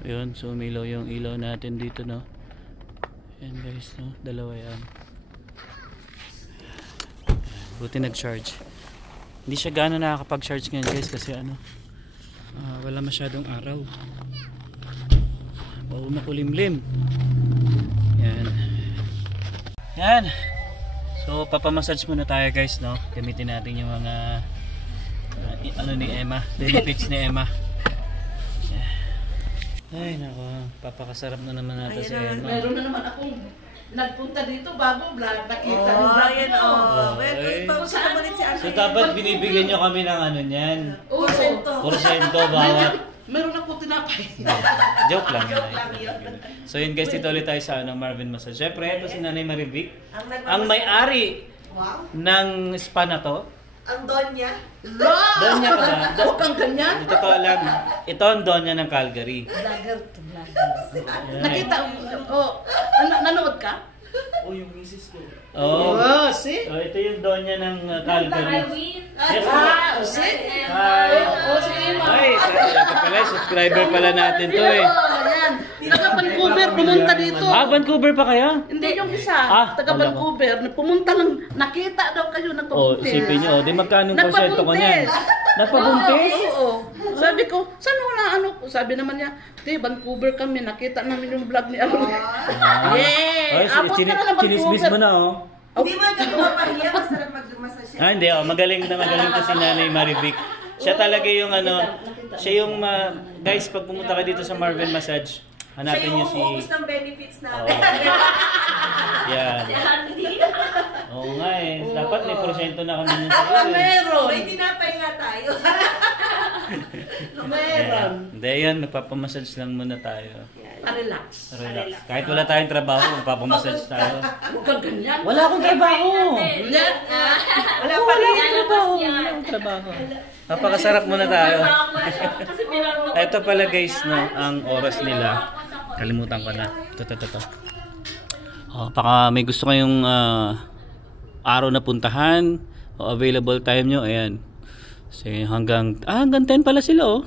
Ayun, so umilaw yung ilaw natin dito, no. Ayan guys, no, dalawa yan. Buti nag-charge. Hindi siya gano'n nakakapag-charge ngayon guys kasi ano, wala masyadong araw. Makulimlim. Yan. Yan. So papamassage muna tayo guys, no. Gamitin natin yung mga ano ni Emma, benefits ni Emma. Ay nako, papakasarap na naman natin si Emma. Meron na naman akong nagpunta dito bago vlog, nakita yung vlog mo. So dapat binibigyan nyo kami ng ano niyan. Porsyento bawat. Meron ako tinapay. Joke lang. Joke lang yun. So yun guys, dito ulit tayo sa Marvin Massage. Siyempre, ito si Nanay Marivic. Ang may-ari ng spa na to. Ang Donya. Donya ka ba? Huwag kang ganyan. Ito totoo lang. Ito ang Donya ng Calgary. Vlogger to vlogger. Nakita, nanood ka? Oh, yung misis ko. Oh, see? Oh, ito yung Donya ng Calgary. Yes, See? Hi. Hi. Ito pala, subscriber pala natin to eh. Ayan. Taga Vancouver, pumunta dito. Vancouver pa kaya? Hindi yung isa. Taga Vancouver. Pumunta lang. Nakita daw kayo nagpabuntis. Isipin nyo. Di magkano porsyento ko niyan? Nagpabuntis? Oo. Sabi ko, saan mo na ano? Sabi naman niya, Vancouver kami. Nakita namin yung vlog ni Alo. Yay! Abot ka na ng Vancouver. Chinismis mo na oh. Hindi man ka mapahiya, masarap mag-massage. Hindi oh, magaling to si Nanay Marivic. Siya talaga yung ano, siya yung guys, pag pumunta ka dito sa Marvin Massage, hanapin niyo si... Siya yung uubos ng benefits namin. Yan. Oo nga eh, dapat may porsyento na kami nun sa iyo. Meron! May tinapay nga tayo. Meron. Hindi yan, magpapamassage lang muna tayo. Relax. Relax. Kahit wala tayong trabaho, magpapamassage tayo. Huwag kang ganyan. Wala akong trabaho! Wala pa rin. Wala akong trabaho. Napakasarap muna tayo. Ito pala guys, no, ang oras nila. Kalimutan ko na. Ito. Oh, baka may gusto kayong araw na puntahan o available time nyo, ayan. So, hanggang 10 pala sila oh.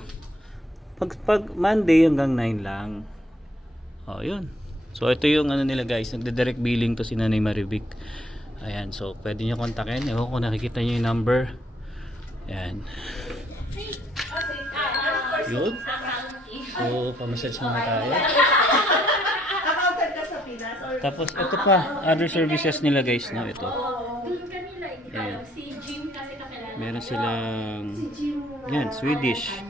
Pag Monday hanggang 9 lang. Oh, yun. So, ito yung ano nila guys, nagde-direct billing to si Nanay Marivic. Ayan, so pwede nyo kontakin. Ewan ko nakikita nyo yung number. Ayan. Yun. So, pamassage muna tayo. Accountant ka sa Pinas? Tapos, ito pa. Other services nila guys, no? Ito. Ayan. Meron silang yan, Swedish.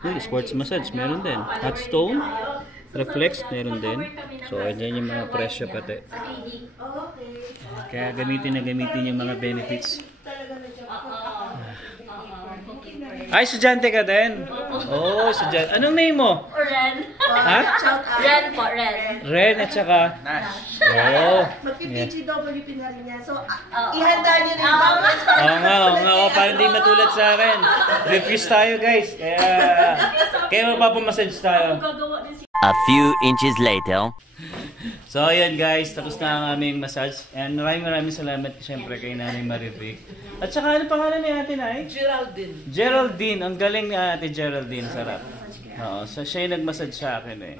Uy, sports massage. Meron din. Hot stone. Reflex. Meron din. So, ayan yung mga presyo pati. Kaya gamitin yung mga benefits. Ay, estudyante ka din? Oo, estudyante. Anong name mo? Ren. Ha? Ren po, Ren. Ren at saka? Nash. Oo. Mag-PGWP na rin yan. So, ihanda nyo rin ba? Oo nga. Para hindi matulad sa akin. Refuse tayo guys. Kaya magpapamassage tayo. A few inches later. So ayan guys, tapos na ang aming massage. And maraming salamat siyempre kay Nanay Marivic. At saka ano pangalan ni Ate Nay? Geraldine. Ang galing ni Ate Geraldine. Sarap. Oo, so siya yung nag-massage sa akin eh.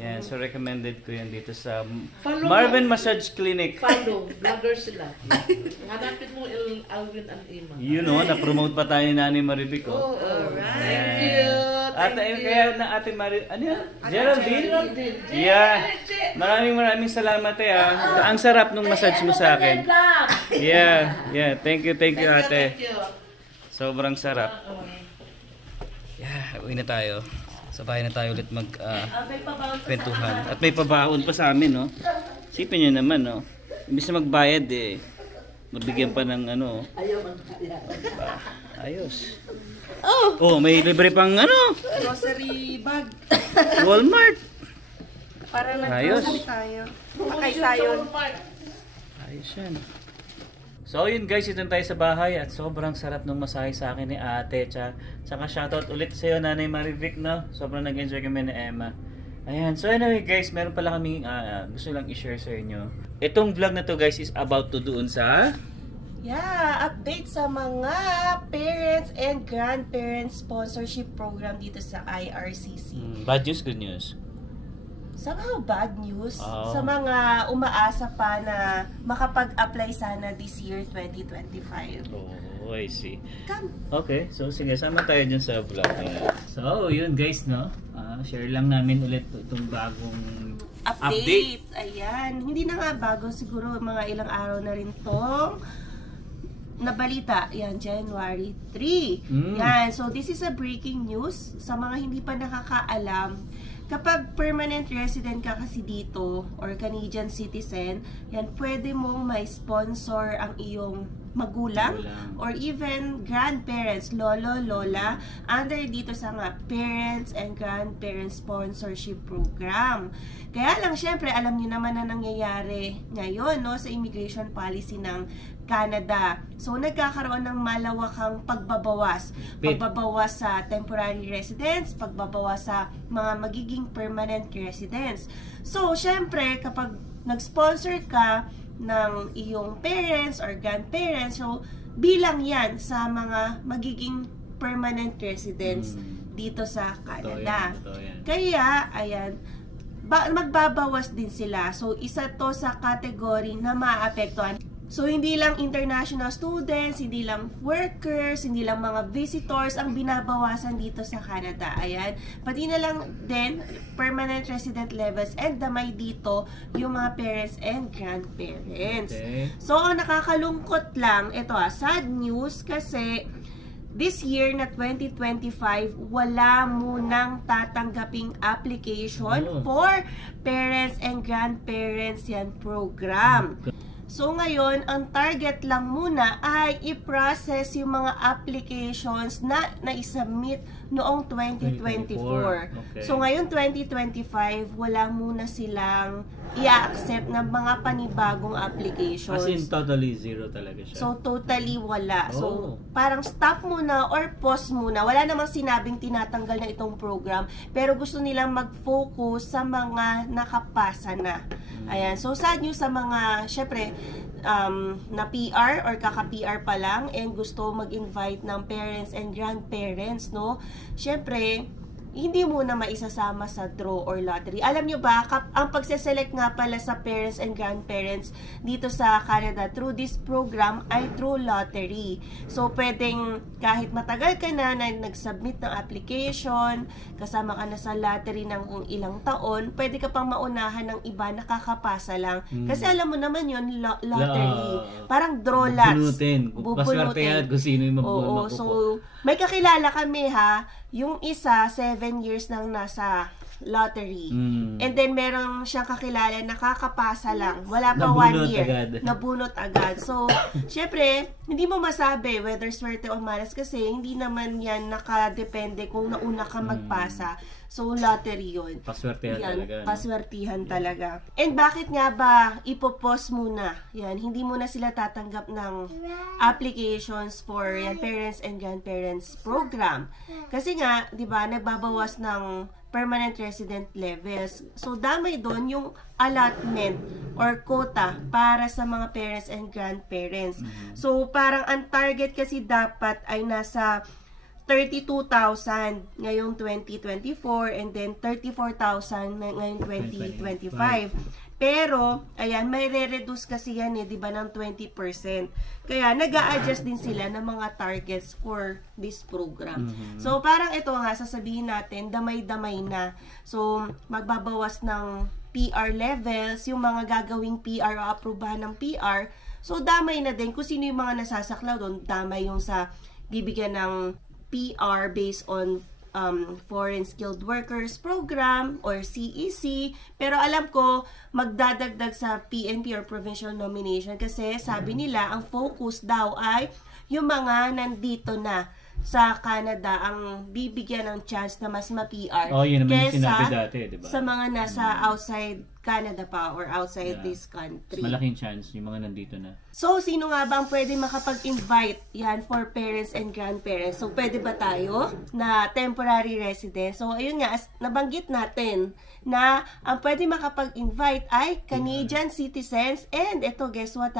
Yan, so recommended ko yan dito sa Marvin Massage Clinic. Follow, vlogger sila. Hanapin mo Alvin and Emma. You know, na-promote pa tayo ni Nanay Marivic. Oh, alright. Thank you. Kaya na Ate ano yan? Geraldine? Yeah. Maraming salamat eh. Ang sarap nung massage mo sa akin. Yeah. Thank you Ate. Sobrang sarap. Yeah, uwi na tayo. Sa bahay na tayo ulit kwentuhan. At may pabaon pa sa amin, no? Sipin nyo naman, no? Imbis na magbayad, eh. Mabigyan pa ng ano. Ayos. Oh, may libre pang ano? Grocery bag. Walmart. Para Ayos. tayo. Pakay sayon. Ayos yan. So yun guys, ito tayo sa bahay at sobrang sarap nung masahe sa akin ni Ate. Tsaka shoutout ulit sa iyo Nanay Marivic, no? Sobrang nag-enjoy kami ni Emma. Ayan, so anyway guys, meron pala kaming gusto lang i-share sa inyo. Itong vlog na to guys is about to doon sa Yeah, update sa mga parents and grandparents sponsorship program dito sa IRCC. Bad news, good news? Somehow bad news Oh. sa mga umaasa pa na makapag-apply sana this year 2025. Oh, I see. Come. Okay, so sige, sama tayo dyan sa vlog na. So, yun guys, no? Share lang namin ulit itong bagong update. Ayan. Hindi na nga bago, siguro mga ilang araw na rin tong nabalita. Yan, January 3. Yan. So, this is a breaking news. Sa mga hindi pa nakakaalam, kapag permanent resident ka kasi dito or Canadian citizen, yan, pwede mong may sponsor ang iyong magulang or even grandparents, lolo, lola, under dito sa nga Parents and Grandparents Sponsorship Program. Kaya lang, syempre, alam niyo naman na nangyayari ngayon, no, sa immigration policy ng Canada. So, nagkakaroon ng malawakang pagbabawas. Pagbabawas sa temporary residents, pagbabawas sa mga magiging permanent residents. So, syempre, kapag nag-sponsor ka ng iyong parents or grandparents, so, bilang yan sa mga magiging permanent residents dito sa Canada. Totoo yan. Kaya, ayan, magbabawas din sila. So, isa to sa category na maapektuhan. So, hindi lang international students, hindi lang workers, hindi lang mga visitors ang binabawasan dito sa Canada. Ayan. Pati na lang din permanent resident levels and damay dito yung mga parents and grandparents. Okay. So, ang nakakalungkot lang, ito sad news kasi this year na 2025, wala munang tatanggaping application for parents and grandparents yan program. So ngayon, ang target lang muna ay i-process yung mga applications na na-submit noong 2024. Okay. So ngayon, 2025, wala muna silang i-accept ng mga panibagong applications. As in, totally zero talaga siya. So, totally wala. So, Oh. parang stop muna or pause muna. Wala namang sinabing tinatanggal na itong program. Pero gusto nilang mag-focus sa mga nakapasa na. Ayan. So, sad news sa mga, syempre, na PR or kaka-PR pa lang and gusto mag-invite ng parents and grandparents, no? Syempre, hindi mo na maisasama sa draw or lottery. Alam nyo ba, ang pagseselect nga pala sa parents and grandparents dito sa Canada through this program ay through lottery. So, pwedeng kahit matagal ka na nag-submit ng application, kasama ka na sa lottery ng ilang taon, pwede ka pang maunahan ng iba na kakapasa lang. Kasi alam mo naman yun, lottery. Parang draw lots. Bubunutin. Kung sino yung Oo, so, may kakilala kami ha, yung isa, 7 years nang nasa lottery. And then, meron siyang kakilala na kakapasa lang. Wala pa 1 year. Nabunot agad. So, syempre, hindi mo masabi whether swerte o malas kasi hindi naman yan nakadepende kung nauna ka magpasa. So, lottery yun. Paswertihan talaga. Paswertihan talaga. And bakit nga ba ipopause muna? Yan, hindi muna sila tatanggap ng applications for yan, parents and grandparents program. Kasi nga, di ba, nagbabawas ng permanent resident levels. So, damay doon yung allotment or quota para sa mga parents and grandparents. So, parang ang target kasi dapat ay nasa 32,000 ngayong 2024 and then 34,000 ngayong 2025. Pero, ayan, may re-reduce kasi yan di ba, ng 20%. Kaya, nag-a-adjust din sila ng mga targets for this program. So, parang ito nga, sasabihin natin, damay-damay na. So, magbabawas ng PR levels, yung mga gagawing PR o aprobahan ng PR. So, damay na din. Kung sino yung mga nasasaklaw doon, damay yung sa bibigyan ng PR based on Foreign Skilled Workers Program or CEC. Pero alam ko, magdadagdag sa PNP or Provincial Nomination kasi sabi nila, ang focus daw ay yung mga nandito na sa Canada ang bibigyan ng chance na mas ma-PR yun naman yung sinabi dati, diba? Sa mga nasa outside Canada pa or outside this country. Malaking chance yung mga nandito na. So, sino nga ba ang pwede makapag-invite yan for parents and grandparents? So, pwede ba tayo na temporary resident? So, ayun nga, nabanggit natin na ang pwede makapag-invite ay Canadian citizens and ito, guess what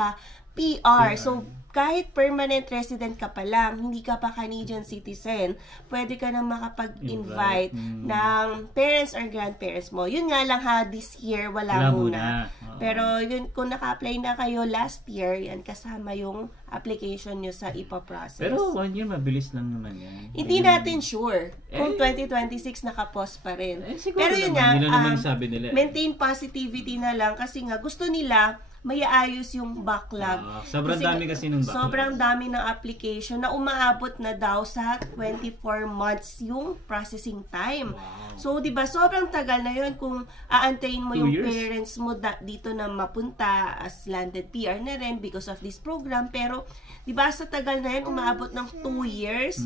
PR. So, kahit permanent resident ka pa lang, hindi ka pa Canadian citizen, pwede ka na makapag-invite ng parents or grandparents mo. Yun nga lang ha, this year, wala muna. Pero yun, kung naka-apply na kayo last year, yan kasama yung application nyo sa ipa-process. Pero 1 year, mabilis lang naman yan. Hindi natin sure kung 2026 naka-pause pa rin. Pero yun nga, sabi nila, maintain positivity na lang kasi nga gusto nila mayaayos yung backlog. Sobrang dami kasi ng backlog. Sobrang dami ng application na umaabot na daw sa 24 months yung processing time. Wow. So, di ba, sobrang tagal na yun kung aantayin mo 2 yung years. parents mo dito na mapunta as landed PR na rin because of this program. Pero, di ba, sa tagal na yun, umaabot ng 2 years.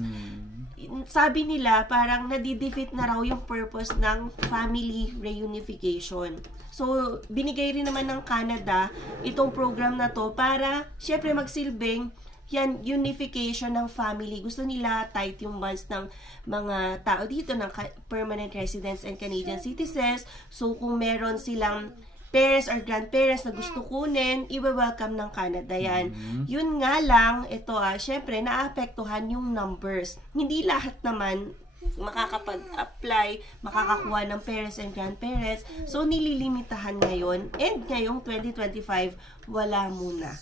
Sabi nila, parang nadidefeat na raw yung purpose ng family reunification. So, binigay rin naman ng Canada itong program na to para, syempre, magsilbing yan, unification ng family. Gusto nila tight yung bonds ng mga tao dito, ng permanent residents and Canadian citizens. So, kung meron silang parents or grandparents na gusto kunin, i-welcome ng Canada yan. Yun nga lang, ito syempre, naapektuhan yung numbers. Hindi lahat naman makakapag-apply, makakakuha ng parents and grandparents. So, nililimitahan ngayon. And ngayong 2025, wala muna.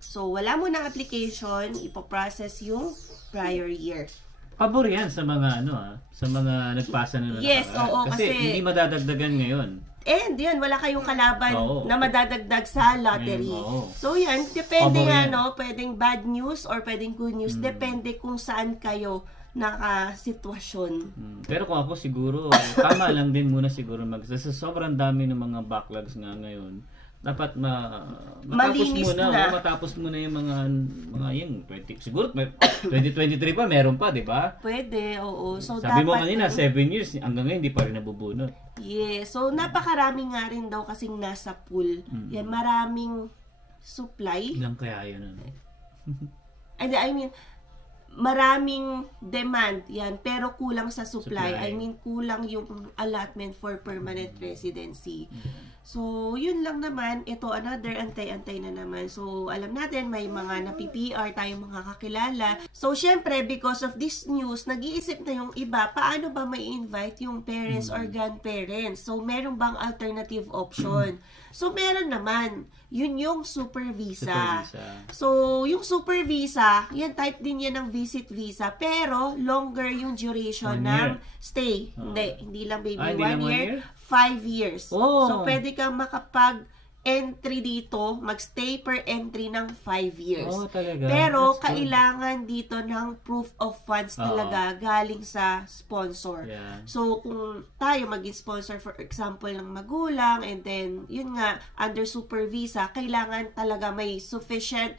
So, wala muna application, ipoprocess yung prior year. Pabor yan sa mga sa mga nagpasa na Yes, nakaraan. oo, kasi hindi madadagdagan ngayon. And yun, wala kayong kalaban na madadagdag sa lottery. So yan, depende nga, pwedeng bad news or pwedeng good news. Depende kung saan kayo nakasitwasyon. Pero kung ako siguro, tama lang din muna siguro sobrang dami ng mga backlogs nga ngayon. Dapat matapos muna yung mga yung 20, siguro 2023 pa meron pa, di ba? Pwede, oo. So, sabi dapat, mo kanina 7 years hanggang ngayon hindi pa rin nabubunot. Yeah, so napakarami nga rin daw kasing nasa pool. Yan, maraming supply. Ilang kaya yun? And I mean, maraming demand yan, pero kulang sa supply. I mean, kulang yung allotment for permanent residency. So, yun lang naman. Ito, another antay-antay na naman. So, alam natin, may mga napi-PR tayong mga kakilala. So, syempre, because of this news, nag-iisip na yung iba, paano ba may invite yung parents or grandparents? So, meron bang alternative option? So, meron naman. Yun yung super visa. So, yung super visa, yan type din yan ng visit visa, pero longer yung duration ng stay. Hindi lang baby, 1 year, 5 years. So, pwede kang makapag-entry dito, magstay per entry ng 5 years. Talaga? Pero, kailangan dito ng proof of funds talaga galing sa sponsor. So, kung tayo mag-sponsor, for example, ng magulang, and then, yun nga, under super visa, kailangan talaga may sufficient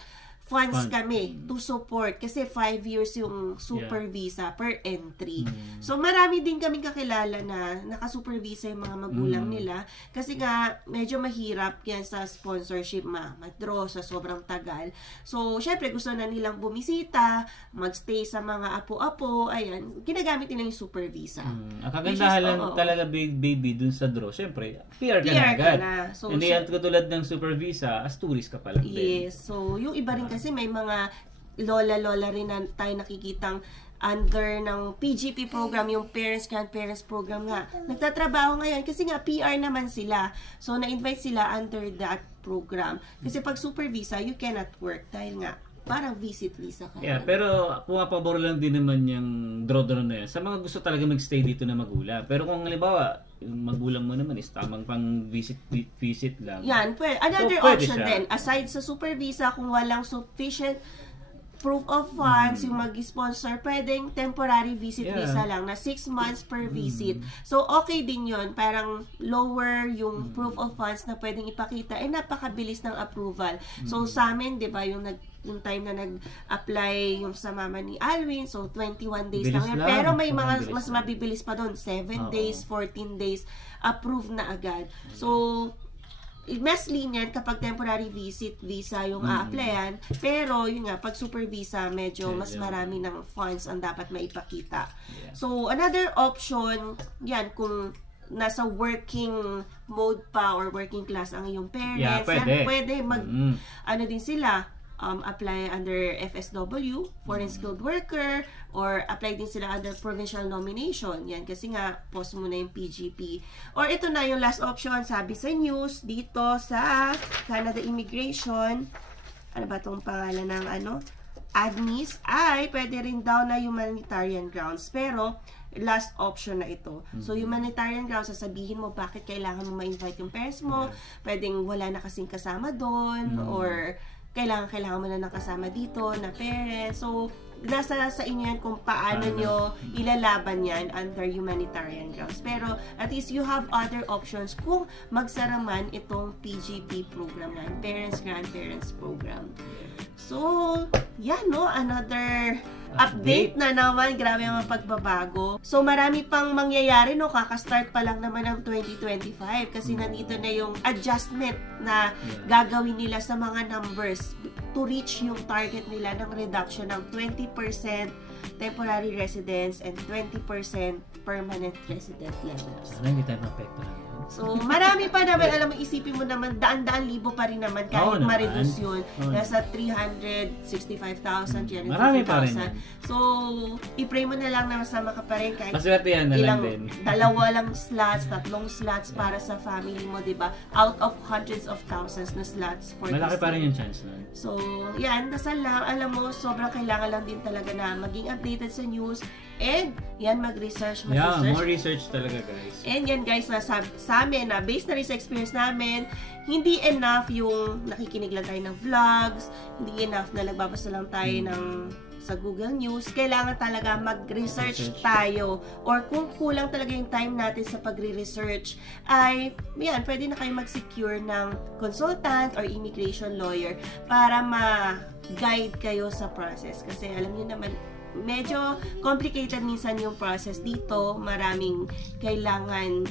funds kami to support kasi 5 years yung super visa per entry. So, marami din kaming kakilala na naka-super visa yung mga magulang nila kasi nga medyo mahirap yan sa sponsorship ma-draw sa sobrang tagal. So, syempre gusto na nilang bumisita, magstay sa mga apo-apo, ayan, ginagamit nila yung super visa. Ang kagandahan lang talaga baby dun sa draw, syempre, PR ka na agad. So, hindi yan katulad ng super visa, as tourist ka pa lang din. Yes, so yung iba rin kasi may mga lola-lola rin na tayo nakikitang under ng PGP program, yung Parents Grandparents program nga. Nagtatrabaho ngayon kasi nga PR naman sila. So, na-invite sila under that program. Kasi pag super visa, you cannot work dahil nga parang visit visa ka. Pero pumapabor lang din naman yung draw-draw na yan sa mga gusto talaga magstay dito na magulang. Pero kung halimbawa, yung magulang mo naman is tamang pang visit lang. Yan, another option din. Aside sa super visa, kung walang sufficient proof of funds, yung mag-sponsor, pwedeng temporary visit visa lang na 6 months per visit. So, okay din yun. Parang lower yung proof of funds na pwedeng ipakita. Napakabilis ng approval. So, sa amin, di ba, yung time na nag-apply yung sa mama ni Alwin, so 21 days lang yan. Pero may mga mas mabibilis pa doon. 7 days, 14 days, approved na agad. So, mas lenient kapag temporary visit visa yung a-applyan, pero yun nga, pag super visa, medyo mas marami ng funds ang dapat maipakita. So, another option, yan, kung nasa working mode pa or working class ang iyong parents, yan, pwede din sila, apply under FSW, Foreign Skilled Worker, or apply din sila under provincial nomination. Yan, kasi nga, post mo na yung PGP. Or ito na yung last option, sabi sa news, dito sa Canada Immigration, ano ba itong pangalan ng admis, ay pwede rin daw na humanitarian grounds. Pero, last option na ito. So, humanitarian grounds, sasabihin mo bakit kailangan mo ma-invite yung parents mo, pwedeng wala na kasing kasama doon, or kailangan mo na nakasama dito na parents. So, nasa sa inyo yan kung paano nyo ilalaban yan under humanitarian grounds. Pero, at least you have other options kung magsara man itong PGP program yan, Parents Grandparents Program. So, yan no, another update na naman. Grabe ang pagbabago. So, marami pang mangyayari, no? Kakastart pa lang naman ng 2025 kasi nandito na yung adjustment na gagawin nila sa mga numbers to reach yung target nila ng reduction ng 20% temporary residents and 20% permanent resident levels. Hindi tayo mapekto lang yan. So, marami pa naman. Alam mo, isipin mo naman, daan-daan libo pa rin naman kahit ma-reduce yun. Nasa 365,000, 350,000. Marami pa rin yan. So, i-pray mo na lang na masama ka pa rin kahit Maswerte yan na lang din. dalawa lang slots, tatlong slots para sa family mo, diba? Out of hundreds of thousands na slots for Malaki this pa rin year. yung chance nun. So, yan, dasal lang. Alam mo, sobrang kailangan lang din talaga na maging updated sa news and yan, mag-research, Yeah, more research talaga, guys. And yan guys, sa amin, based na rin sa experience namin, hindi enough yung nakikinig lang tayo ng vlogs, hindi enough na nagbabasa lang tayo sa Google News. Kailangan talaga mag-research tayo. Or kung kulang talaga yung time natin sa pagre-research, ay, yan, pwede na kayo mag-secure ng consultant or immigration lawyer para ma-guide kayo sa process. Kasi alam niyo naman, medyo complicated minsan yung process dito. Maraming kailangan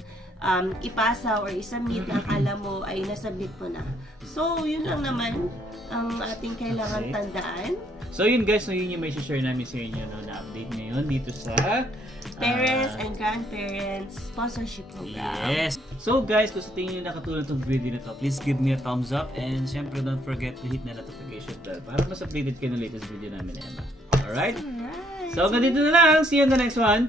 ipasa or isubmit na akala mo ay nasubmit mo na. So, yun lang naman ang ating kailangan tandaan. So, yun guys, so yun yung may share namin sa inyo na update ngayon dito sa Parents and Grandparents Sponsorship Program. Yes! So guys, kung sa tingin nyo nakatulong itong video na to, please give me a thumbs up and syempre don't forget to hit na notification bell para mas updated kayo ng latest video namin, Emma. Alright? So, ganito na lang. See you in the next one.